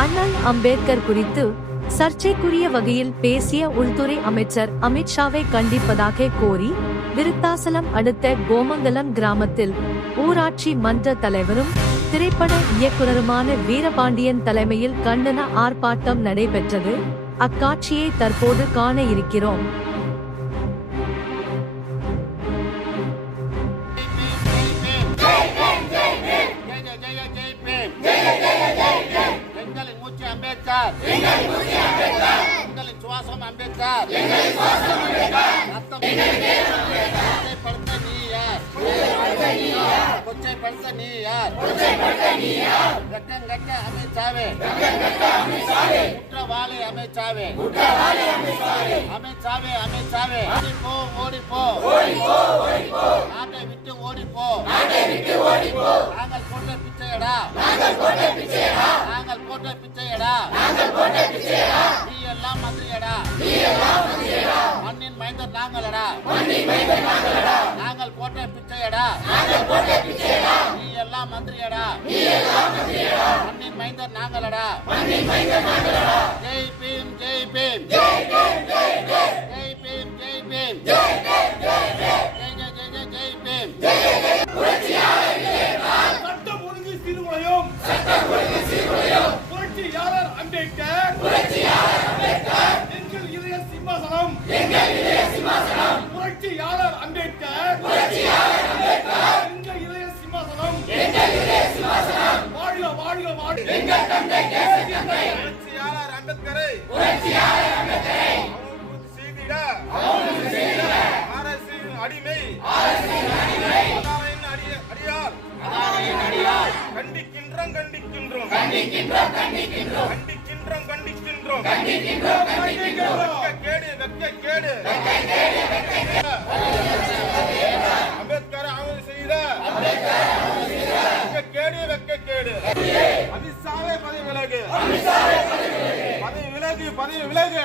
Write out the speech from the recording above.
அண்ணல் அம்பேத்கர் குறித்து சர்ச்சைக்குரிய வகையில் பேசிய உள்துறை அமைச்சர் அமித்ஷாவை கண்டிப்பதாக கோரி விருத்தாசலம் அடுத்த கோமங்கலம் கிராமத்தில் ஊராட்சி மன்ற தலைவரும் திரைப்பட இயக்குனருமான வீரபாண்டியன் தலைமையில் கண்டன ஆர்ப்பாட்டம் நடைபெற்றது. அக்காட்சியை தற்போது காண இருக்கிறோம். மூச்சு அம்பேத்கர். எங்களின் சுவாசம் அம்பேத்கர். கொச்சைப்படுத்த நீ யார்? கொச்சைப்படுத்த நீ யார்? வெட்டம் கட்ட அமித்ஷாவே குற்றவாளி அமித்ஷாவே அமித்ஷாவே அமித்ஷாவே ஓடி போ ஓடி போ. நாட்டை விட்டு ஓடி போ. நாங்கள் போட்ட பிச்சையடா. நாங்கள் போட்ட பிச்சையடா. நீ எல்லாம் மந்திரியடா. மண்ணின் மைந்தர் நாங்களடா. நாங்கள் போட்ட பிச்சையடா. நீ எல்லாம் மந்திரியடா. மண்ணின் மைந்தர் நாங்களடா. ஜெய் பீம் ஜெய் பீம் புரட்சியாளர் அம்பேத்கர். எங்கள் இதய சிம்மாசனம். வாழ்க வாழ்க வாழ்க புரட்சியாளர் அம்பேத்கரை. அவர்களுக்கு செய்திட. அரசின் அடிமை. அதாவையின் அடிய- அடியார். கண்டிக்கின்றோம் கண்டிக்கின்றோம். கண்டிக்கின்றோம் கண்டிக்கின்றோம். கண்டிக்கின்றோம் வெட்க கேடு வெட்க கேடு. அம்பேத்கர் அவன் செய்த. வெட்க கேடு வெட்க கேடு. அமித்ஷாவே பதவி விலகு. பதவி விலகு பதவி விலகு.